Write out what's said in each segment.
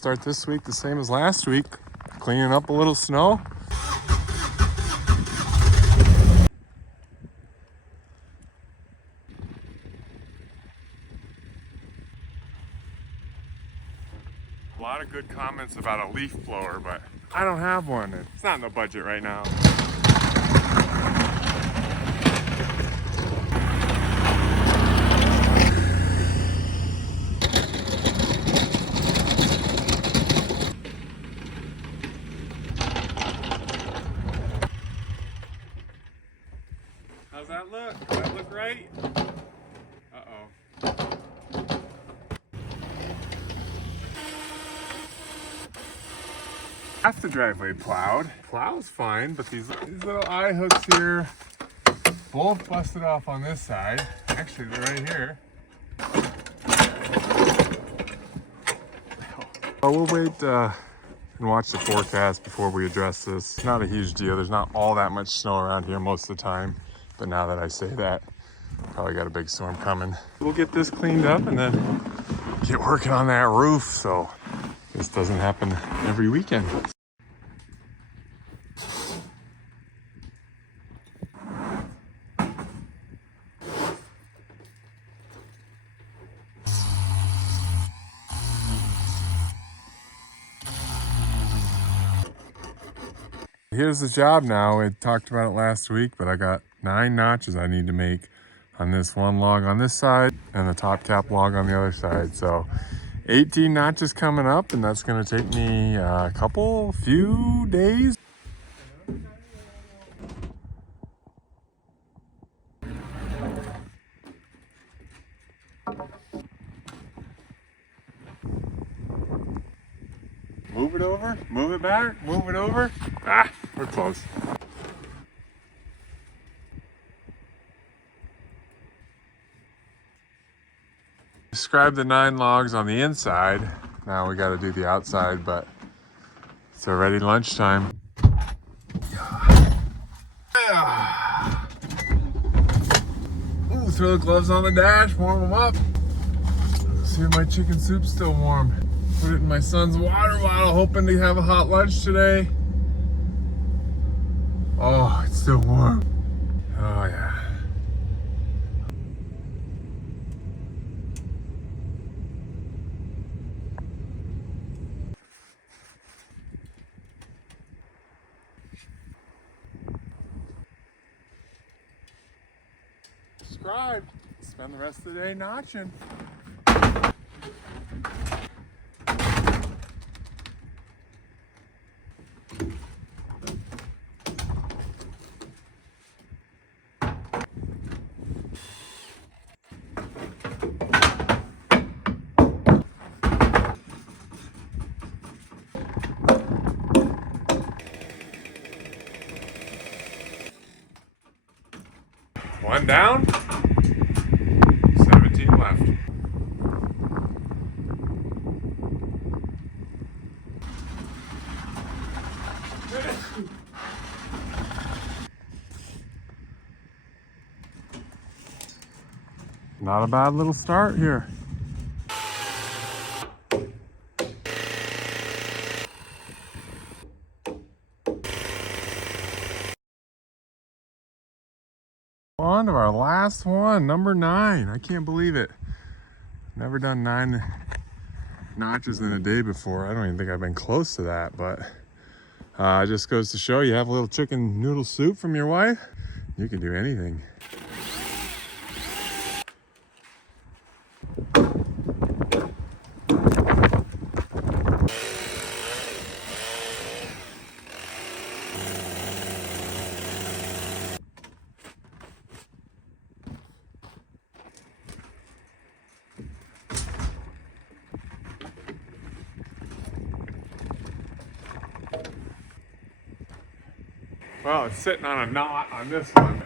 start this week the same as last week, cleaning up a little snow. A lot of good comments about a leaf blower, but I don't have one. It's not in the budget right now. How's that look? Does that look right? Uh-oh. Half the driveway plowed. Plow's fine, but these little eye hooks here, both busted off on this side. Actually, they're right here. Oh, we'll wait and watch the forecast before we address this. Not a huge deal. There's not all that much snow around here most of the time. But now that I say that, probably got a big storm coming. We'll get this cleaned up and then get working on that roof so this doesn't happen every weekend. Here's the job now. We talked about it last week, but I got 9 notches I need to make on this one log on this side and the top cap log on the other side. So 18 notches coming up, and that's going to take me a few days. Move it over, move it back, move it over. Ah, we're close. Describe the 9 logs on the inside. Now we got to do the outside, but it's already lunchtime. Ooh, throw the gloves on the dash, warm them up. See if my chicken soup's still warm. Put it in my son's water bottle, hoping to have a hot lunch today. Oh, it's still warm. Oh yeah. Subscribe. Spend the rest of the day notching. One down, 17 left. Not a bad little start here. On to our last one, number 9. I can't believe it. Never done 9 notches in a day before. I don't even think I've been close to that, but it just goes to show you have a little chicken noodle soup from your wife, you can do anything. Well, it's sitting on a knot on this one.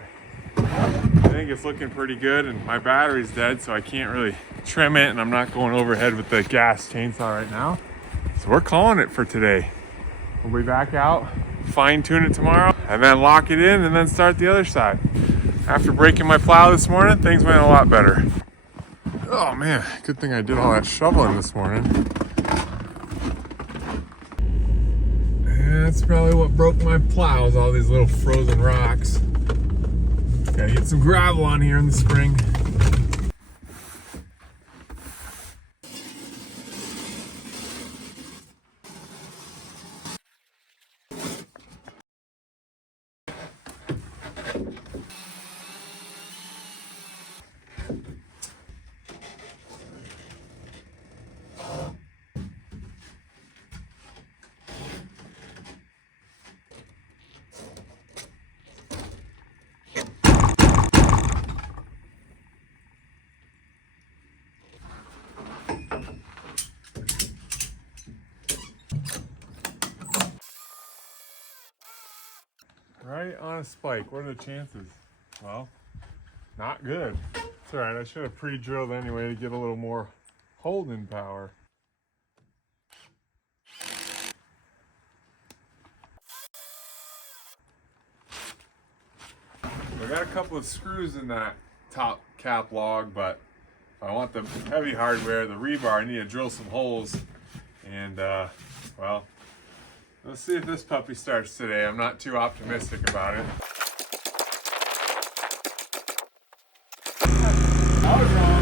I think it's looking pretty good, and my battery's dead, so I can't really trim it, and I'm not going overhead with the gas chainsaw right now. So we're calling it for today. We'll be back out, fine tune it tomorrow, and then lock it in, and then start the other side. After breaking my plow this morning, things went a lot better. Oh man, good thing I did all that shoveling this morning. That's probably what broke my plows, all these little frozen rocks. Gotta get some gravel on here in the spring. Right on a spike. What are the chances? Well, not good. It's all right. I should have pre-drilled anyway to get a little more holding power. I got a couple of screws in that top cap log, but if I want the heavy hardware, the rebar, I need to drill some holes. And well, let's see if this puppy starts today. I'm not too optimistic about it. I was wrong.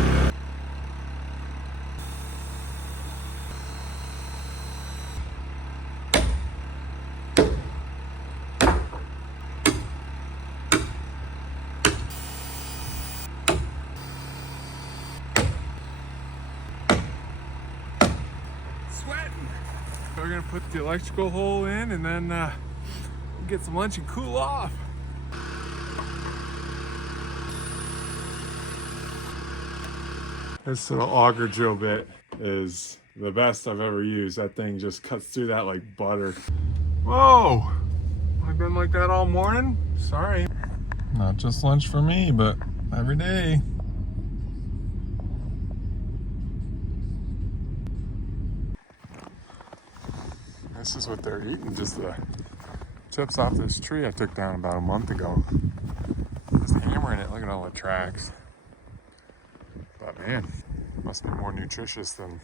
Sweating. We're gonna put the electrical hole in and then get some lunch and cool off. This little auger drill bit is the best I've ever used. That thing just cuts through that like butter. Whoa! I've been like that all morning? Sorry. Not just lunch for me, but every day. This is what they're eating, just the chips off this tree I took down about a month ago. Just hammering it, look at all the tracks. But man, must be more nutritious than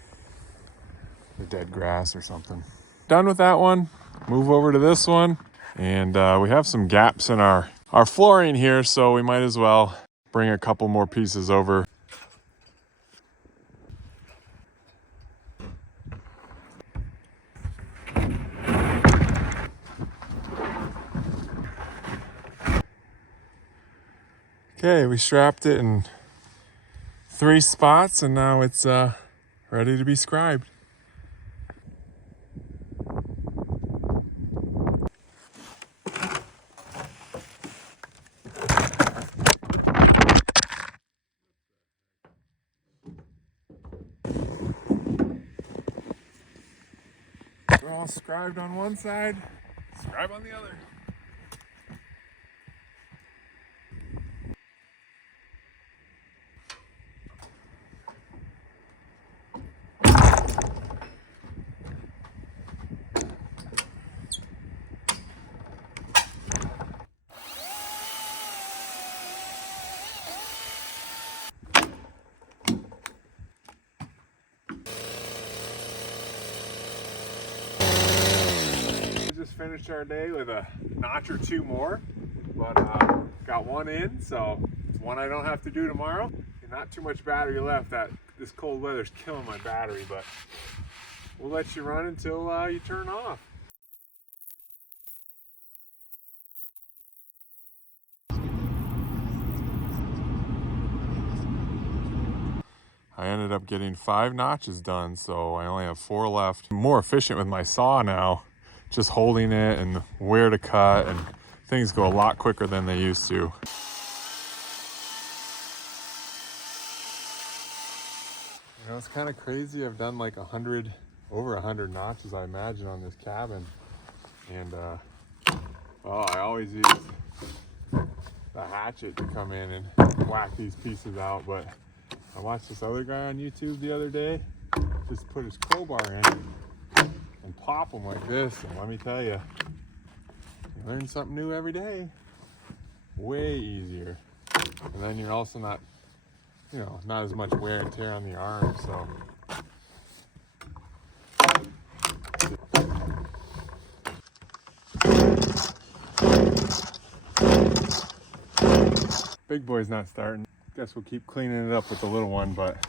the dead grass or something. Done with that one. Move over to this one. And we have some gaps in our flooring here, so we might as well bring a couple more pieces over. Okay, we strapped it in 3 spots and now it's ready to be scribed. We're all scribed on one side, scribe on the other. Just finished our day with a notch or 2 more, but got one in, so it's one I don't have to do tomorrow. And not too much battery left. This cold weather's killing my battery, but we'll let you run until you turn off. I ended up getting 5 notches done, so I only have 4 left. I'm more efficient with my saw now, just holding it and where to cut, and things go a lot quicker than they used to. You know, it's kind of crazy. I've done like over 100 notches, I imagine, on this cabin. And well, I always use the hatchet to come in and whack these pieces out, but I watched this other guy on YouTube the other day just put his crowbar in and pop them like this, and let me tell you, you learn something new every day. Way easier. And then you're also not, you know, not as much wear and tear on the arm, so. Big boy's not starting. Guess we'll keep cleaning it up with the little one, but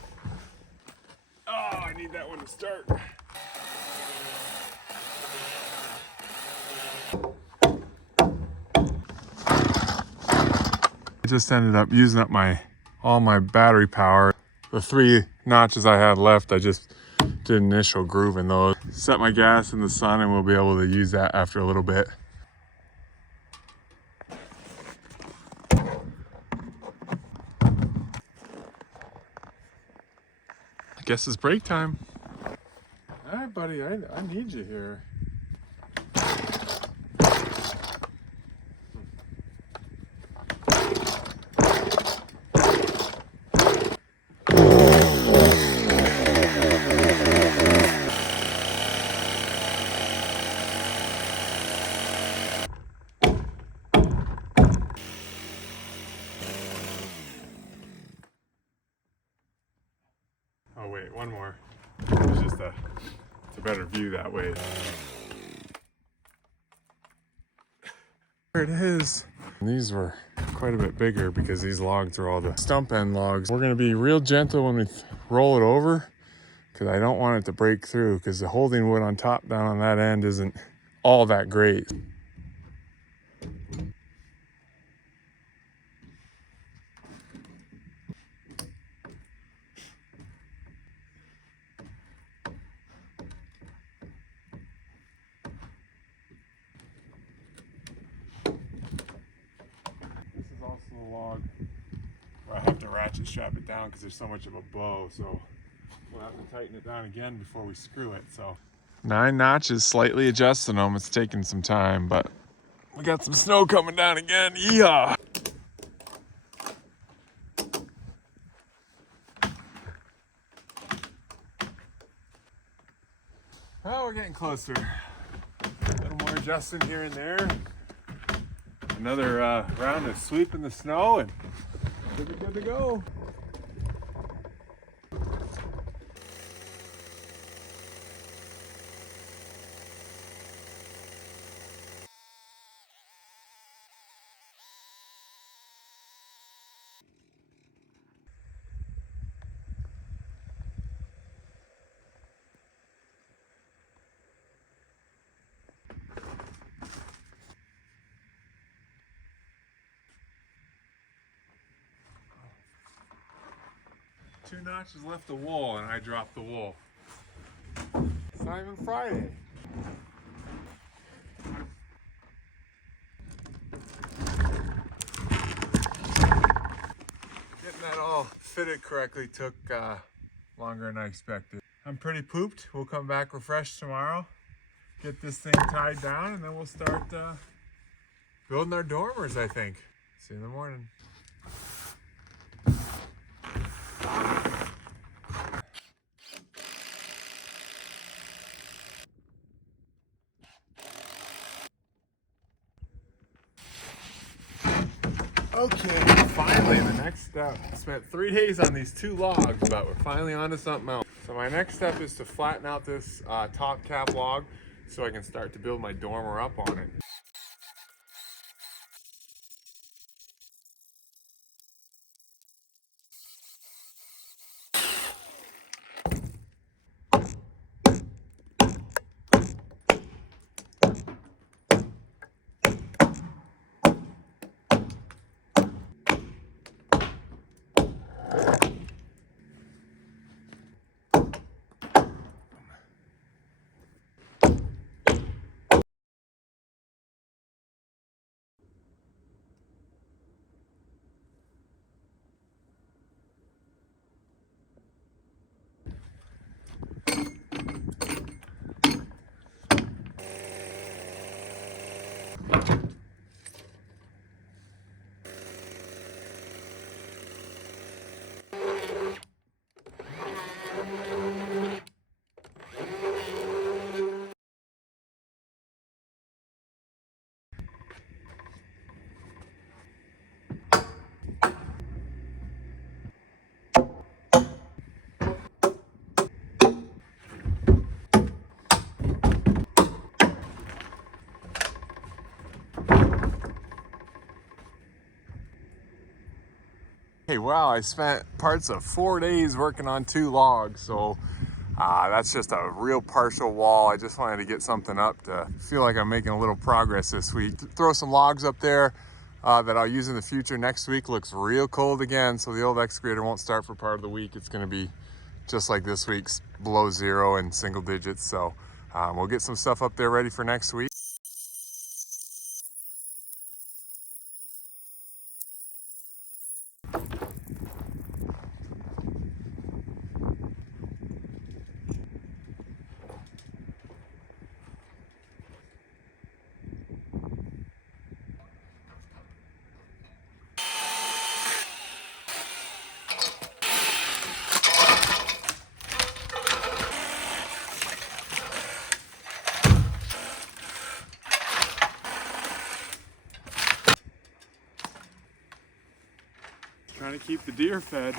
oh, I need that one to start. I just ended up using up all my battery power. The 3 notches I had left, I just did initial groove in those. Set my gas in the sun and we'll be able to use that after a little bit. I guess it's break time. All right, buddy, I need you here. Oh wait, one more. It's just it's a better view that way. There it is. And these were quite a bit bigger because these logs are all the stump end logs. We're gonna be real gentle when we roll it over because I don't want it to break through because the holding wood on top down on that end isn't all that great. The log where I have to ratchet strap it down because there's so much of a bow, so we'll have to tighten it down again before we screw it. So 9 notches, slightly adjusting them. It's taking some time, but we got some snow coming down again. Yeehaw! Oh, we're getting closer. A little more adjusting here and there. Another round of sweeping the snow and we'll be good to go. Two notches left the wool and I dropped the wool. It's not even Friday. Getting that all fitted correctly took longer than I expected. I'm pretty pooped. We'll come back refreshed tomorrow, get this thing tied down, and then we'll start building our dormers, I think. See you in the morning. Okay, finally, the next step. I spent 3 days on these 2 logs, but we're finally onto something else. So my next step is to flatten out this top cap log so I can start to build my dormer up on it. Hey, well, I spent parts of 4 days working on 2 logs, so that's just a real partial wall. I just wanted to get something up to feel like I'm making a little progress this week. Throw some logs up there that I'll use in the future. Next week looks real cold again, so the old excavator won't start for part of the week. It's going to be just like this week's, below 0 and single digits. So we'll get some stuff up there ready for next week. Trying to keep the deer fed.